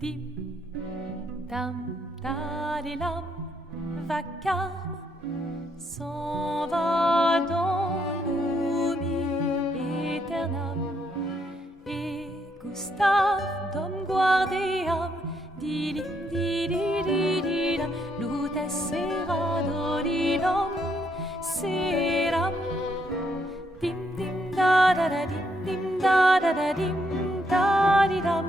dim, dam, dadilam, vacarme, s'en va dans l'oubli éternam. Et Gustave, dom guardiam, dilim, dididididam, lutes seradodidam, seram. Dim, dim, da, da, da, dim, dim, da, da, da, dim, da, di, dam.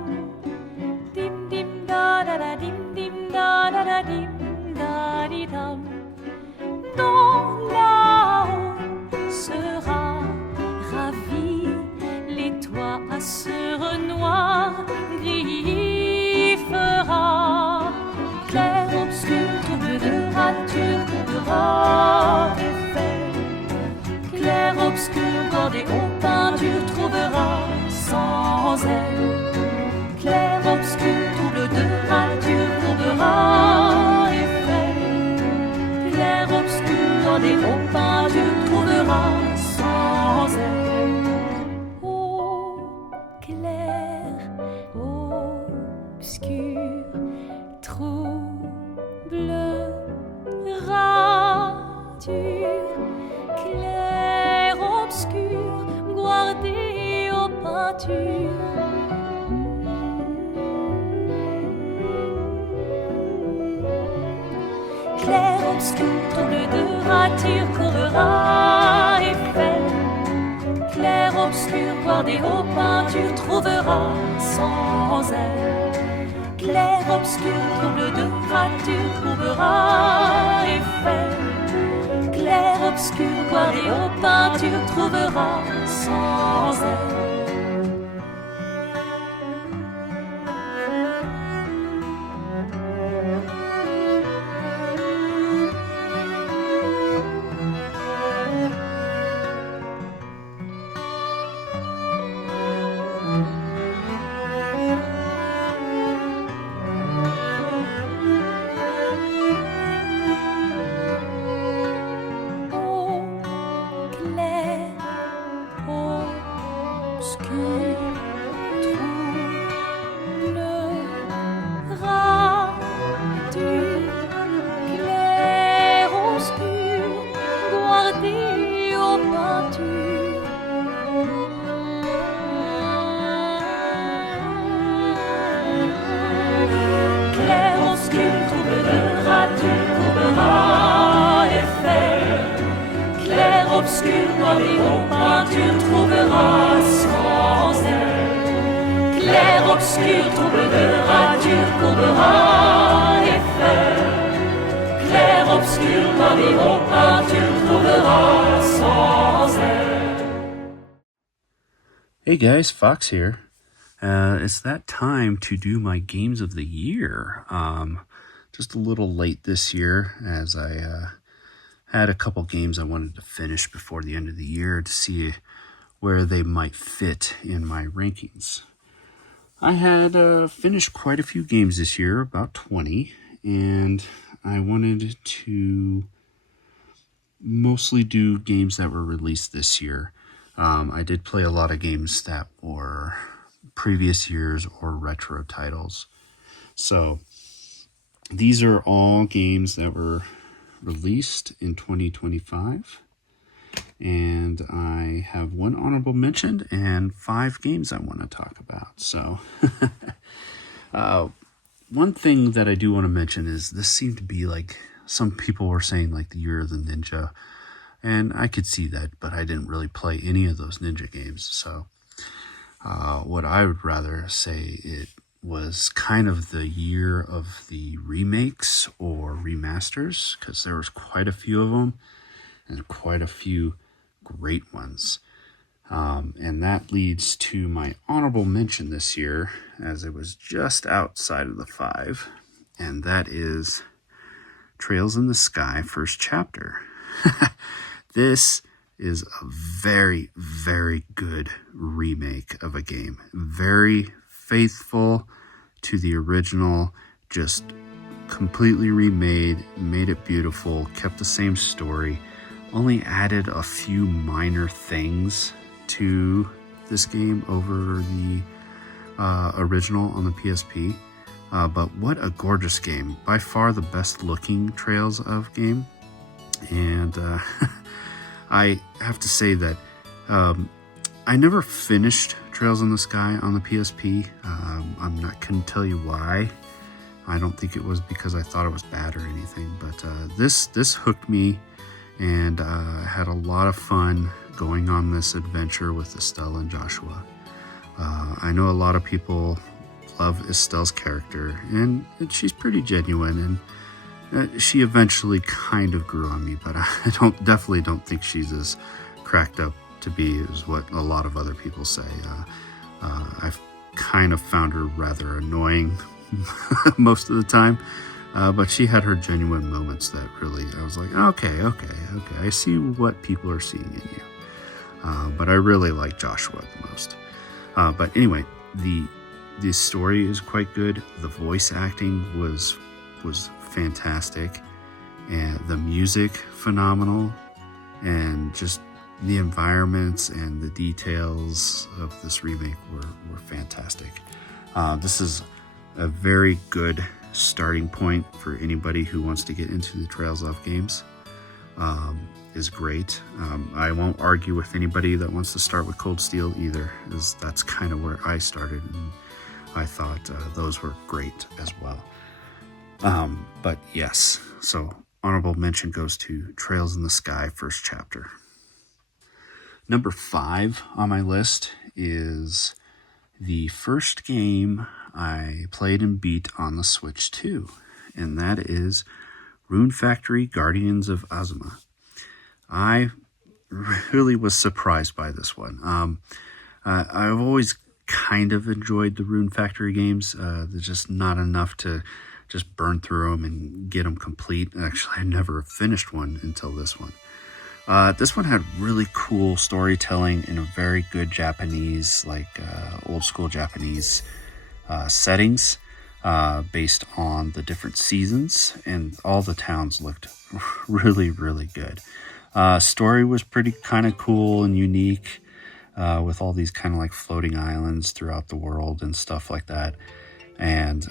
Dim, dim, da, da, da, dim, dim, da, da, da, dim, da, di, dam. Dans là-haut sera ravi, les toits à sur noir gris fera. Clair, obscur, trouble de rature, couvrera effet. Clair, obscur, bordé aux peintures, trouvera sans elle. Clair, obscur, trouble de rature, couvrera effet. Clair, obscur, bordé aux peintures, trouvera sans elle. Oh, clair, obscur, trouble, rature. Clair, obscur, guardé aux peintures. Clair, obscur, trouble de rature, courera effet. Clair, obscur, guardé aux peintures, trouvera sans elle. Clair, obscur, trouble de rature, trouvera effet. Clair, obscur, guardé aux peintures, trouvera sans elle. Obscur, guardé aux peintures, trouvera sans elle. Clair, obscur, trouble de rature, courbera effet. Clair, obscur, guardé aux peintures, trouvera sans elle. Hey guys, Fox here. It's that time to do my games of the year. Just a little late this year, as I had a couple games I wanted to finish before the end of the year to see where they might fit in my rankings. I had finished quite a few games this year, about 20, and I wanted to mostly do games that were released this year. I did play a lot of games that were previous years or retro titles. So these are all games that were released in 2025, and I have one honorable mention and 5 games I want to talk about. So one thing that I do want to mention is this seemed to be like, some people were saying like the year of the ninja, and I could see that, but I didn't really play any of those ninja games. So what I would rather say, it was kind of the year of the remakes or remasters, because there was quite a few of them and quite a few great ones. And that leads to my honorable mention this year, as it was just outside of the 5, and that is Trails in the Sky First Chapter. This is a very, very good remake of a game. Very faithful to the original, just completely remade, made it beautiful, kept the same story, only added a few minor things to this game over the original on the PSP. But what a gorgeous game. By far the best looking Trails of game. And I have to say that I never finished Trails in the Sky on the PSP. Couldn't tell you why. I don't think it was because I thought it was bad or anything, but this hooked me, and I had a lot of fun going on this adventure with Estelle and Joshua. I know a lot of people love Estelle's character, and she's pretty genuine, and she eventually kind of grew on me, but I definitely don't think she's as cracked up to be as what a lot of other people say. I've kind of found her rather annoying most of the time, but she had her genuine moments that really, I was like, okay, I see what people are seeing in you. But I really like Joshua the most. But anyway, the story is quite good. The voice acting was fantastic, and the music phenomenal, and just the environments and the details of this remake were fantastic. This is a very good starting point for anybody who wants to get into the Trails of games. Is great. I won't argue with anybody that wants to start with Cold Steel either, as that's kind of where I started, and I thought those were great as well. But yes, so honorable mention goes to Trails in the Sky first chapter. Number 5 on my list is the first game I played and beat on the Switch 2, and that is Rune Factory Guardians of Azuma. I really was surprised by this one. I've always kind of enjoyed the Rune Factory games. There's just not enough to just burn through them and get them complete. Actually, I never finished one until this one. This one had really cool storytelling in a very good Japanese, old school Japanese settings, based on the different seasons, and all the towns looked really, really good. Story was pretty kind of cool and unique, with all these kind of like floating islands throughout the world and stuff like that. And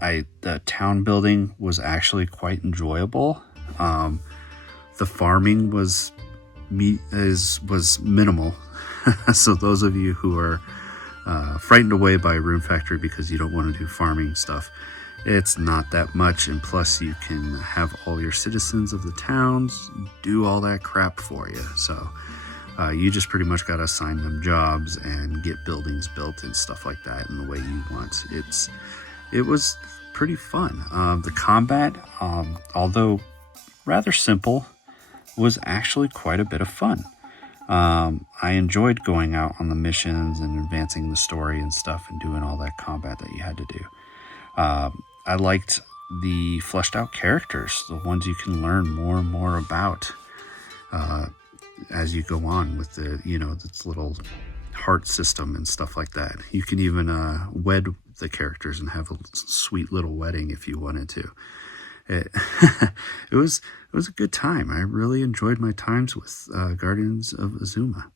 the town building was actually quite enjoyable. The farming was minimal. So those of you who are frightened away by Rune Factory because you don't want to do farming stuff, it's not that much, and plus you can have all your citizens of the towns do all that crap for you. So you just pretty much got to assign them jobs and get buildings built and stuff like that in the way you want. It was pretty fun. The combat, although rather simple, was actually quite a bit of fun. I enjoyed going out on the missions and advancing the story and stuff and doing all that combat that you had to do. I liked the fleshed out characters, the ones you can learn more and more about as you go on with this little heart system and stuff like that. You can even wed the characters and have a sweet little wedding if you wanted to. It was a good time. I really enjoyed my times with Guardians of Azuma.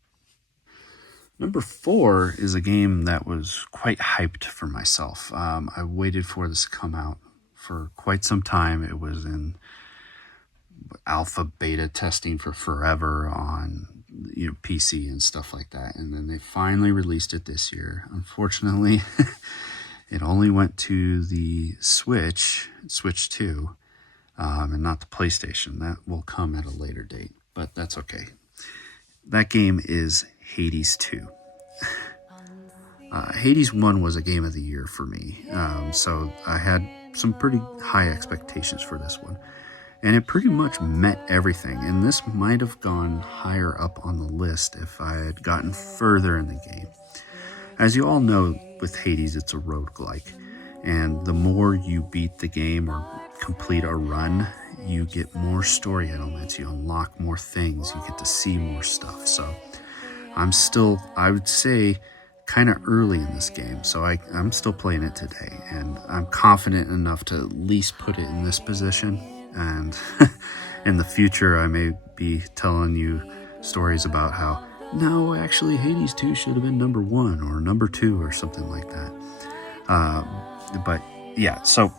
Number 4 is a game that was quite hyped for myself. I waited for this to come out for quite some time. It was in alpha beta testing for forever on PC and stuff like that, and then they finally released it this year. Unfortunately, it only went to the Switch 2, and not the PlayStation. That will come at a later date, but that's okay. That game is Hades 2. Hades 1 was a game of the year for me, so I had some pretty high expectations for this one. And it pretty much met everything, and this might have gone higher up on the list if I had gotten further in the game. As you all know, with Hades, it's a roguelike, and the more you beat the game or complete a run, you get more story elements, you unlock more things, you get to see more stuff. So I'm still, I would say, kind of early in this game, so I'm still playing it today, and I'm confident enough to at least put it in this position. And in the future, I may be telling you stories about how, no, actually Hades 2 should have been number 1 or number 2 or something like that. But yeah, so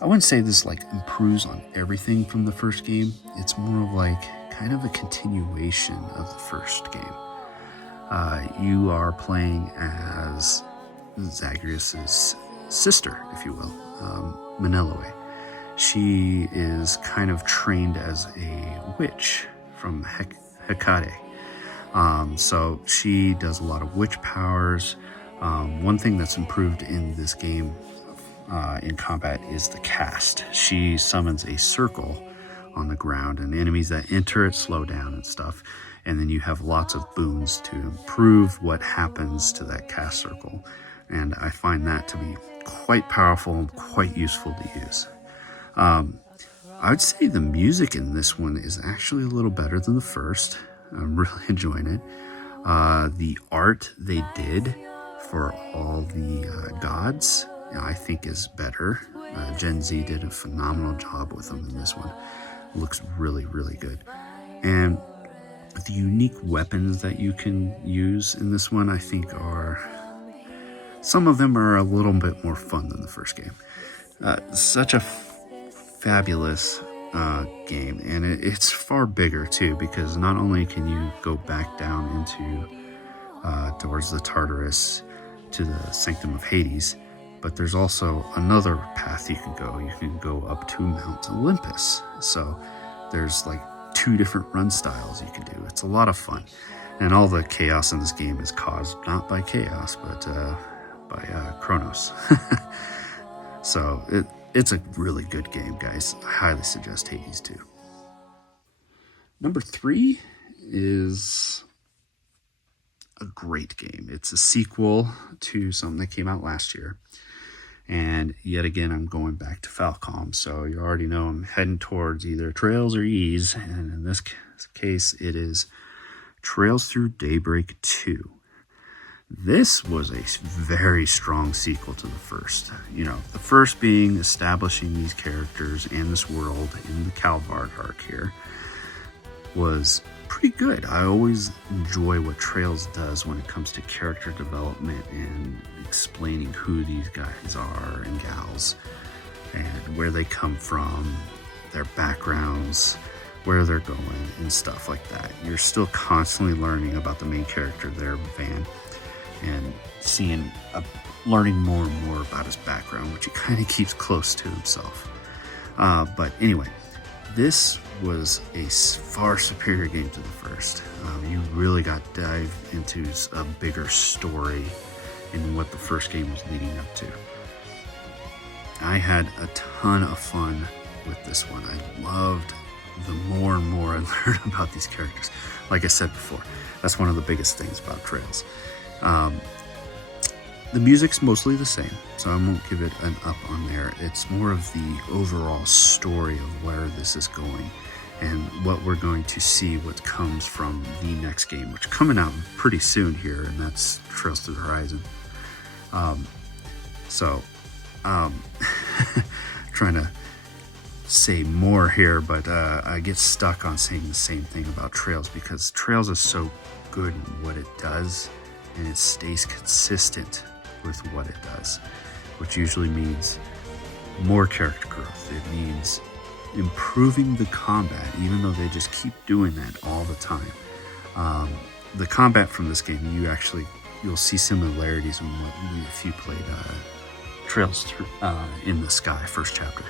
I wouldn't say this like improves on everything from the first game. It's more of like kind of a continuation of the first game. You are playing as Zagreus's sister, if you will, Maneloe. She is kind of trained as a witch from Hecate. So she does a lot of witch powers. One thing that's improved in this game in combat is the cast. She summons a circle on the ground, and enemies that enter it slow down and stuff. And then you have lots of boons to improve what happens to that cast circle. And I find that to be quite powerful and quite useful to use. I would say the music in this one is actually a little better than the first. I'm really enjoying it. The art they did for all the gods, I think, is better. Gen Z did a phenomenal job with them in this one. It looks really, really good. And the unique weapons that you can use in this one, I think, some of them are a little bit more fun than the first game. Such a fabulous game, and it's far bigger too, because not only can you go back down into towards the Tartarus to the Sanctum of Hades, but there's also another path you can go. You can go up to Mount Olympus. So there's like 2 different run styles you can do. It's a lot of fun, and all the chaos in this game is caused not by chaos, but by Kronos. So it's a really good game, guys. I highly suggest Hades 2. Number 3 is a great game. It's a sequel to something that came out last year. And yet again, I'm going back to Falcom. So you already know I'm heading towards either Trails or Ys. And in this case, it is Trails Through Daybreak 2. This was a very strong sequel to the first. You know, the first being establishing these characters and this world in the Calvard arc here was pretty good. I always enjoy what Trails does when it comes to character development and explaining who these guys are and gals and where they come from, their backgrounds, where they're going, and stuff like that. You're still constantly learning about the main character there, Van, and learning more and more about his background, which he kind of keeps close to himself. But anyway, this was a far superior game to the first. You really got dived into a bigger story in what the first game was leading up to. I had a ton of fun with this one. I loved the more and more I learned about these characters. Like I said before, that's one of the biggest things about Trails. The music's mostly the same, so I won't give it an up on there. It's more of the overall story of where this is going and what we're going to see, what comes from the next game, which is coming out pretty soon here, and that's Trails Through the Horizon. Trying to say more here, but I get stuck on saying the same thing about Trails because Trails is so good in what it does, and it stays consistent with what it does, which usually means more character growth. It means improving the combat, even though they just keep doing that all the time. The combat from this game, you'll see similarities in what if you played Trails Through in the Sky first chapter.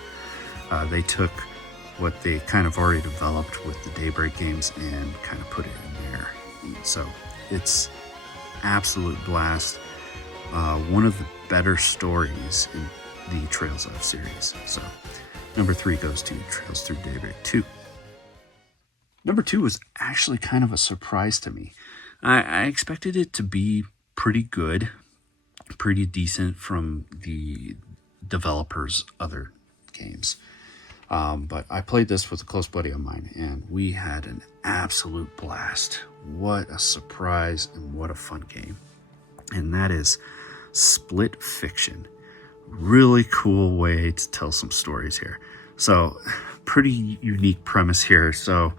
They took what they kind of already developed with the Daybreak games and kind of put it in there. So it's absolute blast. One of the better stories in the Trails of series. So number 3 goes to Trails Through Daybreak 2. Number 2 was actually kind of a surprise to me. I expected it to be pretty good, pretty decent from the developers' other games. But I played this with a close buddy of mine, and we had an absolute blast. What a surprise and what a fun game. And that is Split Fiction. Really cool way to tell some stories here. So, pretty unique premise here. So,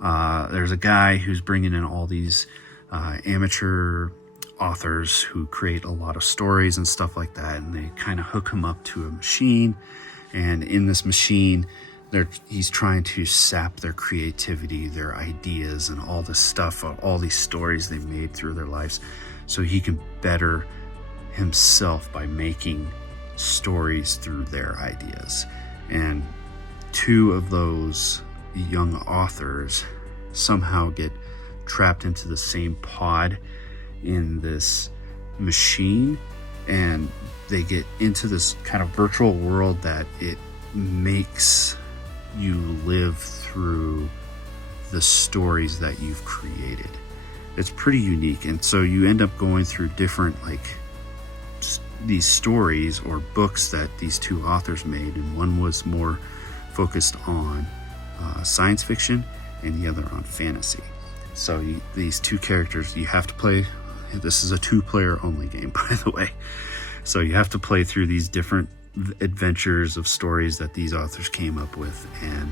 there's a guy who's bringing in all these amateur authors who create a lot of stories and stuff like that, and they kind of hook him up to a machine, and in this machine he's trying to sap their creativity, their ideas, and all this stuff, all these stories they made through their lives, so he can better himself by making stories through their ideas. And two of those young authors somehow get trapped into the same pod in this machine, and they get into this kind of virtual world that it makes you live through the stories that you've created. It's pretty unique, and so you end up going through different these stories or books that these two authors made, and one was more focused on science fiction and the other on fantasy. So these two characters, you have to play. This is a 2-player only game, by the way. So you have to play through these different adventures of stories that these authors came up with, and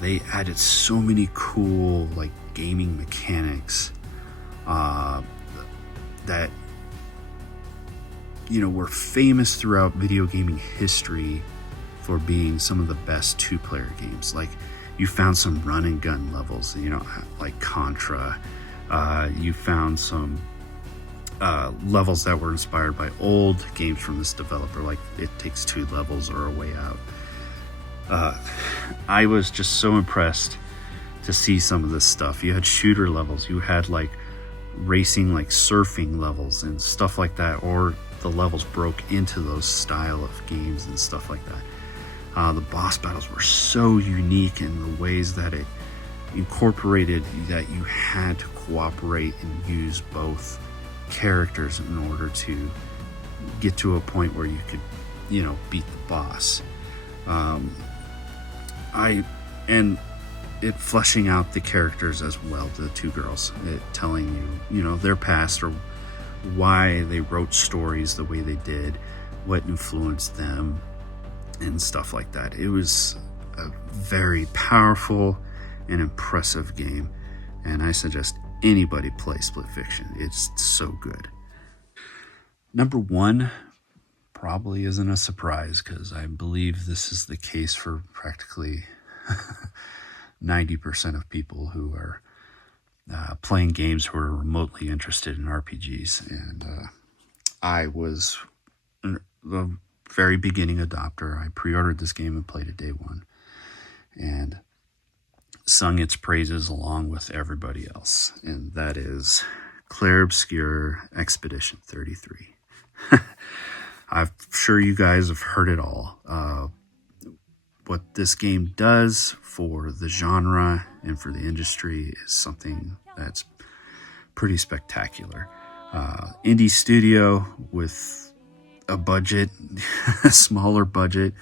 they added so many cool gaming mechanics that were famous throughout video gaming history for being some of the best 2-player games. Like, you found some run and gun levels, like Contra. You found some levels that were inspired by old games from this developer, like It Takes Two levels or A Way Out. I was just so impressed to see some of this stuff. You had shooter levels, you had racing, surfing levels and stuff like that, or the levels broke into those style of games and stuff like that. The boss battles were so unique in the ways that it incorporated that you had to cooperate and use both characters in order to get to a point where you could, beat the boss. It fleshing out the characters as well, the two girls, it telling you, their past or why they wrote stories the way they did, what influenced them, and stuff like that. It was a very powerful and impressive game, and I suggest anybody play Split Fiction. It's so good. Number 1 probably isn't a surprise, because I believe this is the case for practically 90% of people who are playing games who are remotely interested in RPGs. And I was the very beginning adopter. I pre-ordered this game and played it day one, and sung its praises along with everybody else, and that is Clair Obscur Expedition 33. I'm sure you guys have heard it all. What this game does for the genre and for the industry is something that's pretty spectacular. Indie studio with a budget, a smaller budget,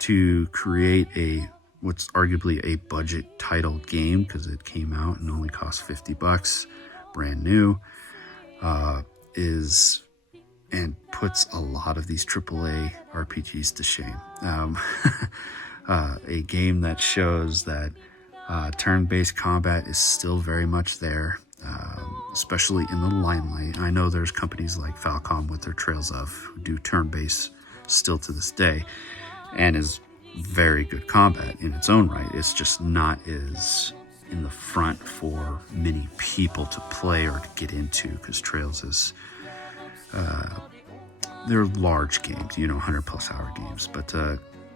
to create what's arguably a budget title game, because it came out and only cost $50, brand new, and puts a lot of these AAA RPGs to shame. A game that shows that turn-based combat is still very much there, especially in the limelight. I know there's companies like Falcom with their Trails of who do turn-based still to this day, and is very good combat in its own right. It's just not as in the front for many people to play or to get into, because Trails is they're large games, 100+ hour games, but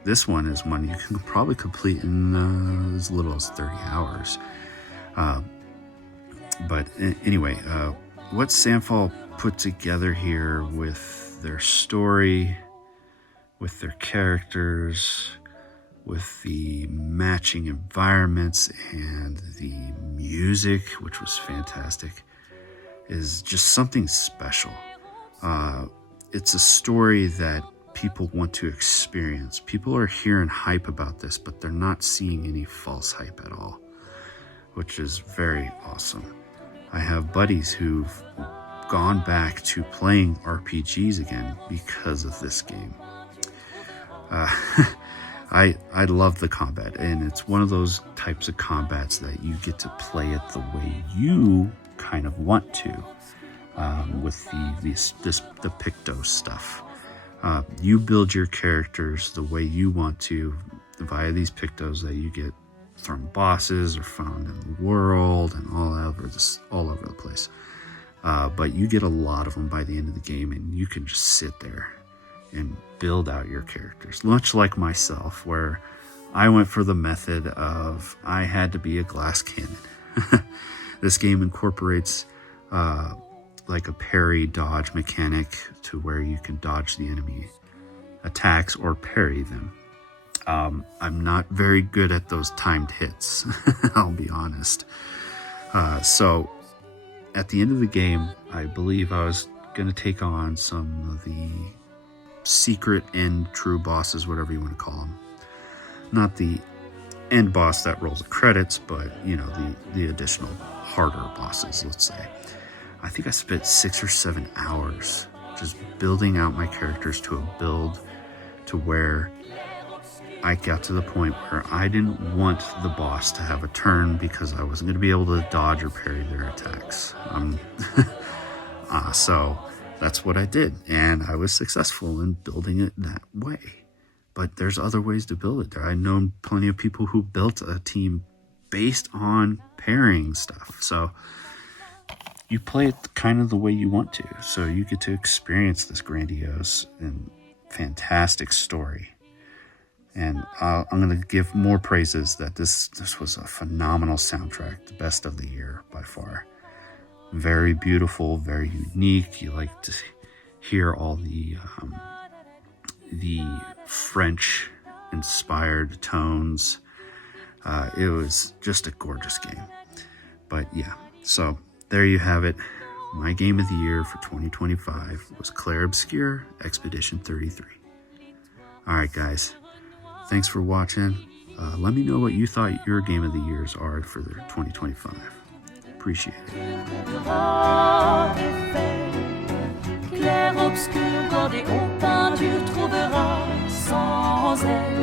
this one is one you can probably complete in as little as 30 hours. But anyway, what Sandfall put together here with their story, with their characters, with the matching environments and the music, which was fantastic, is just something special. It's a story that people want to experience. People are hearing hype about this, but they're not seeing any false hype at all, which is very awesome. I have buddies who've gone back to playing RPGs again because of this game. I love the combat, and it's one of those types of combats that you get to play it the way you kind of want to. with the Picto stuff. You build your characters the way you want to via these Pictos that you get from bosses or found in the world and all over the place. But you get a lot of them by the end of the game, and you can just sit there and build out your characters, much like myself, where I went for the method of I had to be a glass cannon. This game incorporates like a parry dodge mechanic to where you can dodge the enemy attacks or parry them. I'm not very good at those timed hits, I'll be honest. So at the end of the game, I believe I was going to take on some of the secret end true bosses, whatever you want to call them. Not the end boss that rolls the credits, but the additional harder bosses, let's say. I think I spent 6 or 7 hours just building out my characters to a build to where I got to the point where I didn't want the boss to have a turn because I wasn't going to be able to dodge or parry their attacks. So that's what I did, and I was successful in building it that way. But there's other ways to build it. I know plenty of people who built a team based on pairing stuff. So you play it kind of the way you want to. So you get to experience this grandiose and fantastic story. And I'm going to give more praises that this was a phenomenal soundtrack, the best of the year by far. Very beautiful, very unique. You like to hear all the French-inspired tones. It was just a gorgeous game. But yeah, so there you have it. My game of the year for 2025 was Clair Obscur Expedition 33. All right, guys. Thanks for watching. Let me know what you thought your game of the years are for 2025. Appreciate it. Clair obscur, bordé aux peintures, trouvera sans elle